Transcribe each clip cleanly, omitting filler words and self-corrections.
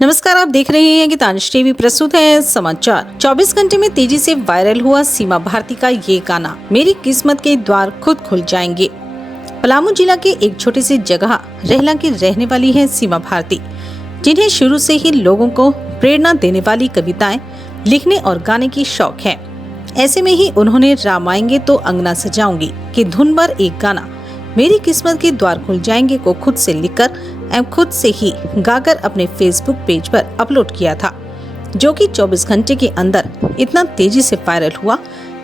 नमस्कार, आप देख रहे हैं गीतांश टीवी। प्रस्तुत है समाचार। 24 घंटे में तेजी से वायरल हुआ सीमा भारती का ये गाना, मेरी किस्मत के द्वार खुद खुल जाएंगे। पलामू जिला के एक छोटी सी जगह रहला की रहने वाली है सीमा भारती, जिन्हें शुरू से ही लोगों को प्रेरणा देने वाली कविताएं लिखने और गाने की शौक है। ऐसे में ही उन्होंने राम आएंगे तो अंगना सजाऊंगी की धुन पर एक गाना मेरी किस्मत के द्वार खुल जाएंगे को खुद से लिखकर एवं खुद से ही गाकर अपने फेसबुक पेज पर अपलोड किया था, जो कि 24 घंटे के अंदर इतना तेजी से वायरल हुआ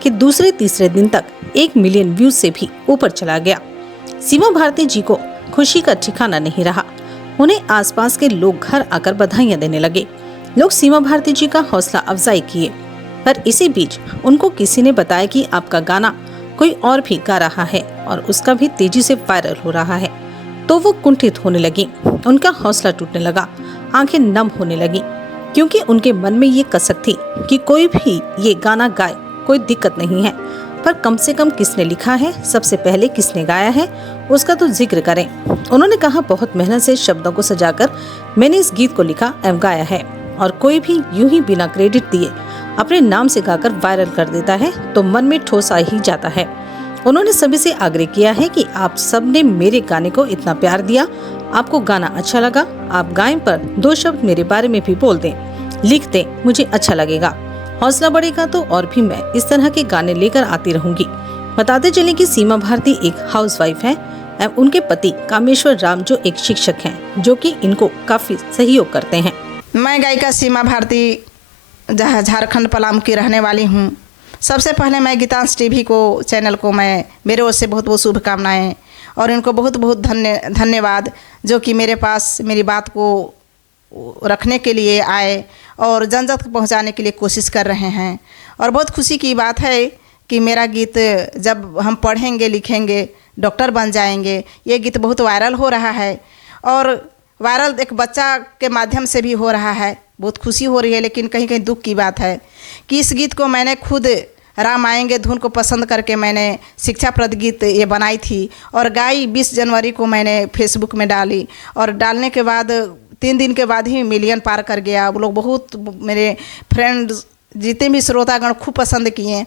कि दूसरे तीसरे दिन तक 1 मिलियन व्यूज से भी ऊपर चला गया। सीमा भारती जी को खुशी का ठिकाना नहीं रहा। उन्हें आसपास के लोग घर आकर बधाइयां देने लगे। लोग सीमा भारती जी का हौसला अफजाई किए, पर इसी बीच उनको किसी ने बताया कि आपका गाना कोई और भी गा रहा है और उसका भी तेजी से वायरल हो रहा है। तो वो कुंठित होने लगी, उनका हौसला टूटने लगा, आंखें नम होने लगी, क्योंकि उनके मन में ये कसक थी कि कोई भी ये गाना गाए, कोई दिक्कत नहीं है, पर कम से कम किसने लिखा है, सबसे पहले किसने गाया है, उसका तो जिक्र करें। उन्होंने कहा, बहुत मेहनत से शब्दों को सजाकर मैंने इस गीत को लिखा एवं गाया है, और कोई भी यूं ही बिना क्रेडिट दिए अपने नाम से गाकर वायरल कर देता है तो मन में ठोस आ ही जाता है। उन्होंने सभी से आग्रह किया है कि आप सबने मेरे गाने को इतना प्यार दिया, आपको गाना अच्छा लगा, आप गाएं पर 2 शब्द मेरे बारे में भी बोल दें, लिख दें, मुझे अच्छा लगेगा। हौसला बढ़ेगा तो और भी मैं इस तरह के गाने लेकर आती रहूंगी। बताते चले कि सीमा भारती एक हाउसवाइफ है एवं उनके पति कामेश्वर राम जो एक शिक्षक हैं, जो कि इनको काफी सहयोग करते हैं। मैं गायिका सीमा भारती जहाँ झारखंड पलामू की रहने वाली हूँ। सबसे पहले मैं गीतांश टीवी को चैनल को मैं मेरे ओर से बहुत बहुत शुभकामनाएं और इनको बहुत बहुत धन्यवाद, जो कि मेरे पास मेरी बात को रखने के लिए आए और जन जन तक पहुँचाने के लिए कोशिश कर रहे हैं। और बहुत खुशी की बात है कि मेरा गीत जब हम पढ़ेंगे लिखेंगे डॉक्टर बन जाएंगे, ये गीत बहुत वायरल हो रहा है और वायरल एक बच्चा के माध्यम से भी हो रहा है। बहुत खुशी हो रही है, लेकिन कहीं कहीं दुख की बात है कि इस गीत को मैंने खुद राम आएंगे धुन को पसंद करके मैंने शिक्षाप्रद गीत ये बनाई थी और गाई 20 जनवरी को मैंने फेसबुक में डाली और डालने के बाद 3 दिन के बाद ही मिलियन पार कर गया। वो लोग बहुत, मेरे फ्रेंड्स जितने भी श्रोतागण खूब पसंद किए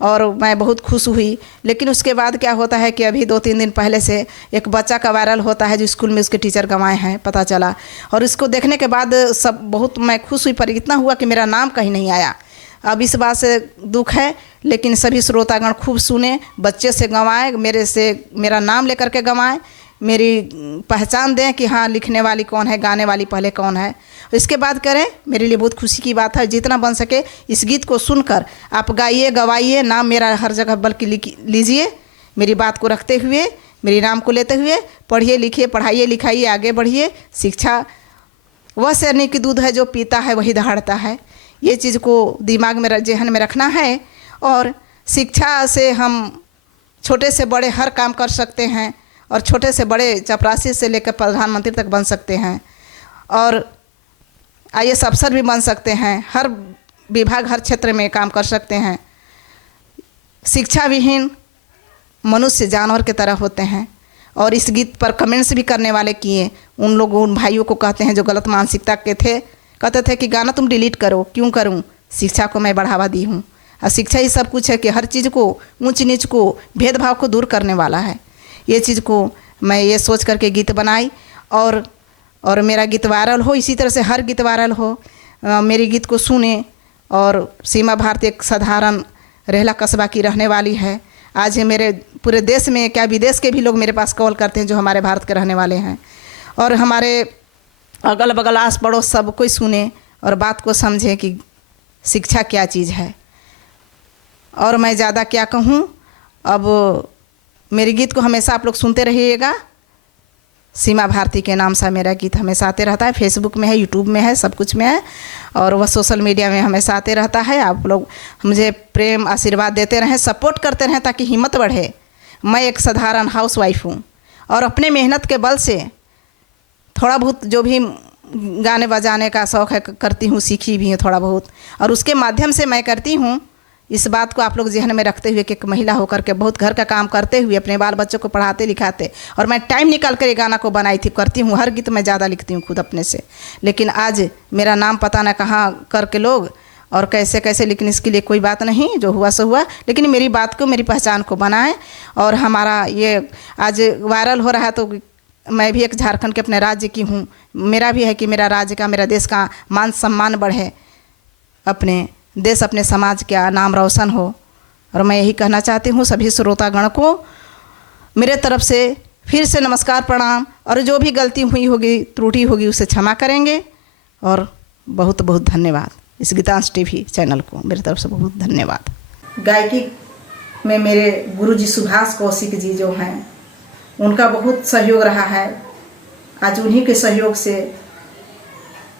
और मैं बहुत खुश हुई। लेकिन उसके बाद क्या होता है कि अभी 2-3 दिन पहले से एक बच्चा का वायरल होता है जो स्कूल में उसके टीचर गंवाए हैं, पता चला। और इसको देखने के बाद सब बहुत मैं खुश हुई, पर इतना हुआ कि मेरा नाम कहीं नहीं आया। अब इस बात से दुख है, लेकिन सभी श्रोतागण खूब सुने, बच्चे से गंवाए, मेरे से मेरा नाम लेकर के गंवाए, मेरी पहचान दें कि हाँ लिखने वाली कौन है, गाने वाली पहले कौन है। इसके बाद करें, मेरे लिए बहुत खुशी की बात है। जितना बन सके इस गीत को सुनकर आप गाइए, गवाइए, नाम मेरा हर जगह बल्कि लीजिए, मेरी बात को रखते हुए, मेरी नाम को लेते हुए पढ़िए लिखिए, पढ़ाइए लिखाइए, आगे बढ़िए। शिक्षा वह शेरनी की दूध है, जो पीता है वही दहाड़ता है। ये चीज़ को दिमाग में जेहन में रखना है और शिक्षा से हम छोटे से बड़े हर काम कर सकते हैं और छोटे से बड़े चपरासी से लेकर प्रधानमंत्री तक बन सकते हैं और IAS अफसर भी बन सकते हैं। हर विभाग हर क्षेत्र में काम कर सकते हैं। शिक्षा विहीन मनुष्य जानवर की तरह होते हैं। और इस गीत पर कमेंट्स भी करने वाले किए, उन लोगों उन भाइयों को कहते हैं जो गलत मानसिकता के थे, कहते थे कि गाना तुम डिलीट करो। क्यों करूं? शिक्षा को मैं बढ़ावा दी हूं और शिक्षा ही सब कुछ है कि हर चीज़ को, ऊंच नीच को, भेदभाव को दूर करने वाला है। ये चीज़ को मैं ये सोच करके गीत बनाई और मेरा गीत वायरल हो, इसी तरह से हर गीत वायरल हो। मेरे गीत को सुने। और सीमा भारती एक साधारण रहला कस्बा की रहने वाली है। आज मेरे पूरे देश में, क्या विदेश के भी लोग मेरे पास कॉल करते हैं जो हमारे भारत के रहने वाले हैं, और हमारे अगल बगल आस पड़ोस सब कोई सुने और बात को समझे कि शिक्षा क्या चीज़ है। और मैं ज़्यादा क्या कहूँ, अब मेरे गीत को हमेशा आप लोग सुनते रहिएगा। सीमा भारती के नाम से मेरा गीत हमेशा आते रहता है। फेसबुक में है, यूट्यूब में है, सब कुछ में है और वह सोशल मीडिया में हमेशा आते रहता है। आप लोग मुझे प्रेम आशीर्वाद देते रहें, सपोर्ट करते रहें ताकि हिम्मत बढ़े। मैं एक साधारण हाउसवाइफ हूँ और अपने मेहनत के बल से थोड़ा बहुत जो भी गाने बजाने का शौक़ है करती हूँ, सीखी भी है थोड़ा बहुत, और उसके माध्यम से मैं करती हूँ। इस बात को आप लोग ज़हन में रखते हुए कि एक महिला होकर के बहुत घर का काम करते हुए अपने बाल बच्चों को पढ़ाते लिखाते, और मैं टाइम निकाल कर ये गाना को बनाई थी, करती हूँ। हर गीत मैं ज़्यादा लिखती हूँ खुद अपने से, लेकिन आज मेरा नाम पता न कहाँ करके लोग और कैसे कैसे, लेकिन इसके लिए कोई बात नहीं, जो हुआ सो हुआ। लेकिन मेरी बात को, मेरी पहचान को बनाए, और हमारा ये आज वायरल हो रहा है, तो मैं भी एक झारखंड के अपने राज्य की हूँ। मेरा भी है कि मेरा राज्य का, मेरा देश का मान सम्मान बढ़े, अपने देश अपने समाज का नाम रोशन हो। और मैं यही कहना चाहती हूँ सभी श्रोतागण को, मेरे तरफ से फिर से नमस्कार प्रणाम, और जो भी गलती हुई होगी, त्रुटि होगी, उसे क्षमा करेंगे। और बहुत बहुत धन्यवाद इस गीतांश टीवी चैनल को, मेरी तरफ से बहुत धन्यवाद। गायकी में मेरे गुरुजी सुभाष कौशिक जी जो हैं, उनका बहुत सहयोग रहा है। आज उन्हीं के सहयोग से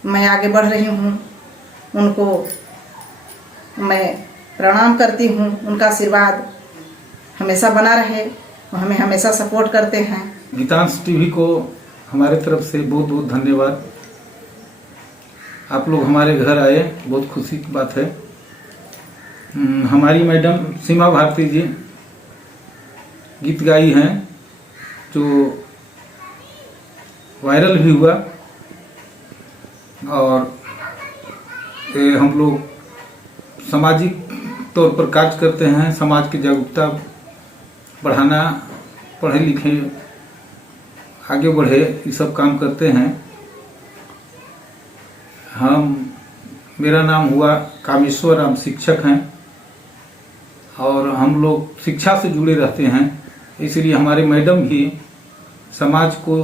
मैं आगे बढ़ रही हूँ। उनको मैं प्रणाम करती हूँ। उनका आशीर्वाद हमेशा बना रहे, और हमें हमेशा सपोर्ट करते हैं। गीतांश टीवी को हमारे तरफ से बहुत बहुत धन्यवाद। आप लोग हमारे घर आए, बहुत खुशी की बात है। हमारी मैडम सीमा भारती जी गीत गाई हैं, जो वायरल भी हुआ, और हम लोग सामाजिक तौर पर कार्य करते हैं। समाज की जागरूकता बढ़ाना, पढ़े लिखे आगे बढ़े, ये सब काम करते हैं। मेरा नाम हुआ कामेश्वर, हम शिक्षक हैं, और हम लोग शिक्षा से जुड़े रहते हैं। इसलिए हमारे मैडम भी समाज को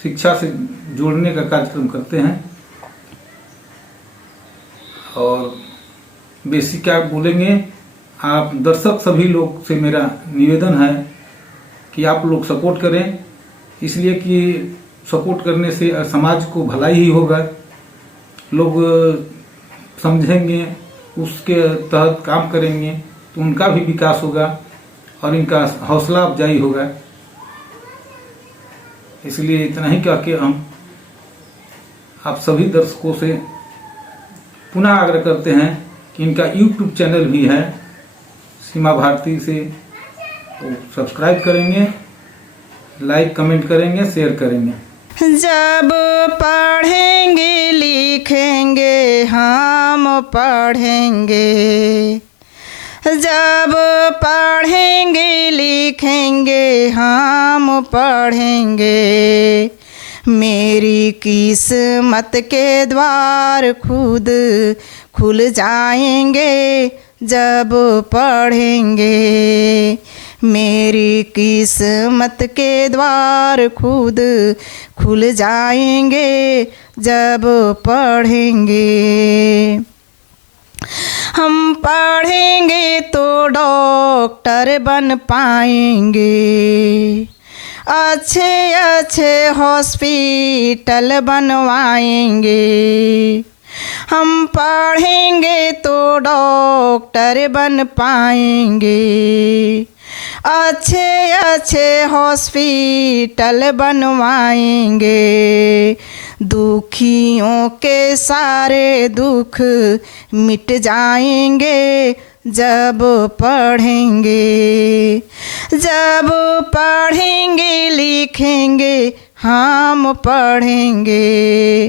शिक्षा से जोड़ने का कार्यक्रम करते हैं। और बेसिक क्या बोलेंगे, आप दर्शक सभी लोग से मेरा निवेदन है कि आप लोग सपोर्ट करें, इसलिए कि सपोर्ट करने से समाज को भलाई ही होगा। लोग समझेंगे, उसके तहत काम करेंगे, तो उनका भी विकास होगा और इनका हौसला अफजाई होगा। इसलिए इतना ही कह के हम आप सभी दर्शकों से पुनः आग्रह करते हैं कि इनका यूट्यूब चैनल भी है सीमा भारती से, तो सब्सक्राइब करेंगे, लाइक कमेंट करेंगे, शेयर करेंगे। जब पढ़ेंगे लिखेंगे हम पढ़ेंगे, जब पढ़ेंगे लिखेंगे हम पढ़ेंगे, मेरी किस्मत के द्वार खुद खुल जाएंगे जब पढ़ेंगे, मेरी किस्मत के द्वार खुद खुल जाएंगे जब पढ़ेंगे। हम पढ़ेंगे तो डॉक्टर बन पाएंगे, अच्छे अच्छे हॉस्पिटल बनवाएंगे। हम पढ़ेंगे तो डॉक्टर बन पाएंगे, अच्छे अच्छे हॉस्पिटल बनवाएंगे। दुखियों के सारे दुख मिट जाएंगे जब पढ़ेंगे, जब पढ़ेंगे लिखेंगे हम पढ़ेंगे,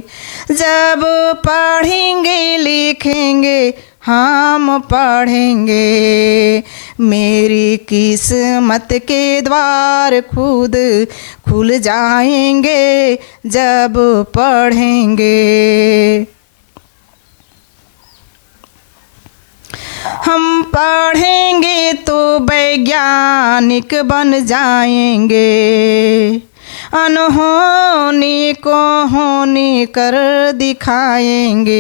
जब पढ़ेंगे लिखेंगे हम पढ़ेंगे, मेरी किस्मत के द्वार खुद खुल जाएंगे जब पढ़ेंगे। हम पढ़ेंगे तो वैज्ञानिक बन जाएंगे, अनहोनी को होनी कर दिखाएंगे।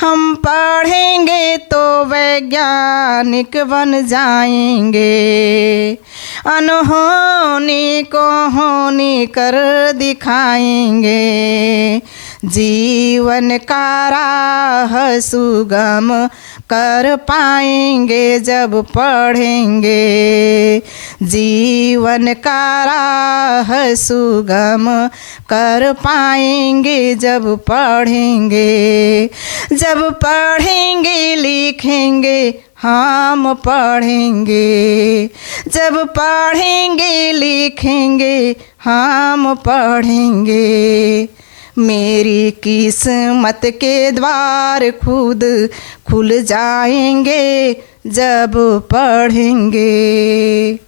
हम पढ़ेंगे तो वैज्ञानिक बन जाएंगे, अनहोनी को होनी कर दिखाएंगे। जीवन का राह सुगम कर पाएंगे जब पढ़ेंगे। जीवन का राह सुगम कर पाएंगे जब पढ़ेंगे। जब पढ़ेंगे लिखेंगे हम पढ़ेंगे। जब पढ़ेंगे लिखेंगे हम पढ़ेंगे। मेरी किस्मत के द्वार खुद खुल जाएंगे जब पढ़ेंगे।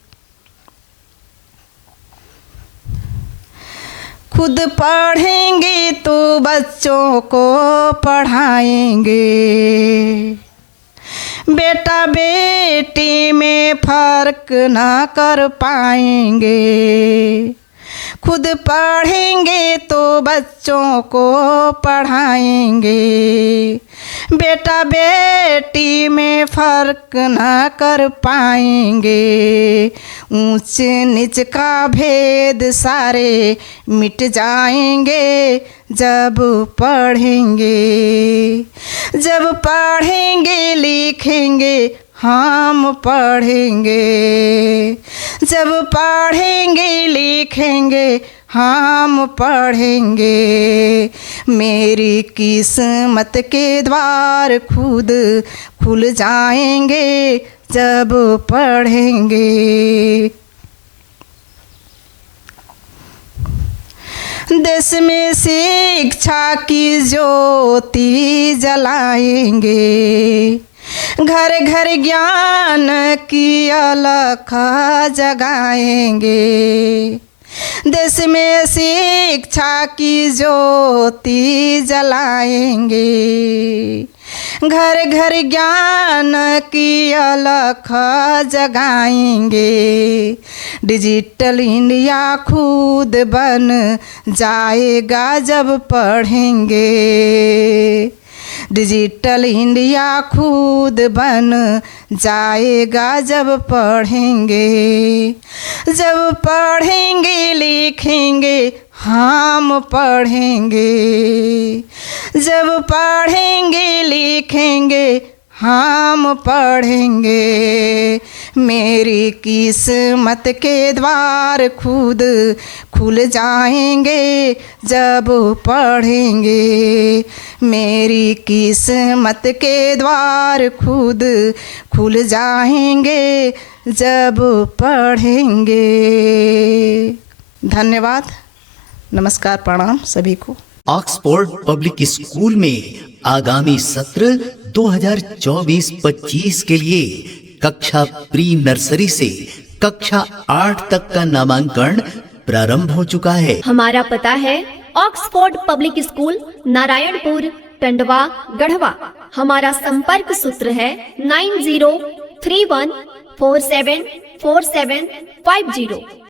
खुद पढ़ेंगे तो बच्चों को पढ़ाएंगे। बेटा बेटी में फर्क ना कर पाएंगे। खुद पढ़ेंगे तो बच्चों को पढ़ाएंगे। बेटा बेटी में फर्क ना कर पाएंगे। ऊंच नीच का भेद सारे मिट जाएंगे जब पढ़ेंगे। जब पढ़ेंगे लिखेंगे हम पढ़ेंगे। जब पढ़ेंगे लिखेंगे हम पढ़ेंगे। मेरी किस्मत के द्वार खुद खुल जाएंगे जब पढ़ेंगे। देश में शिक्षा की ज्योति जलाएंगे। घर घर ज्ञान की अलख जगाएंगे। देश में शिक्षा की ज्योति जलाएंगे। घर घर ज्ञान की अलख जगाएंगे। डिजिटल इंडिया खुद बन जाएगा जब पढ़ेंगे। डिजिटल इंडिया खुद बन जाएगा जब पढ़ेंगे। जब पढ़ेंगे लिखेंगे हम पढ़ेंगे। जब पढ़ेंगे लिखेंगे हम पढ़ेंगे। मेरी किस्मत के द्वार खुद खुल जाएंगे जब पढ़ेंगे। मेरी किस्मत के द्वार खुद खुल जाएंगे जब पढ़ेंगे। धन्यवाद, नमस्कार, प्रणाम सभी को। ऑक्सफोर्ड पब्लिक स्कूल में आगामी सत्र 2024-25 के लिए कक्षा प्री नर्सरी से कक्षा 8 तक का नामांकन प्रारंभ हो चुका है। हमारा पता है Oxford public school, Narayanpur, Tandwa, Garhwa. हमारा संपर्क सूत्र है 9031474750।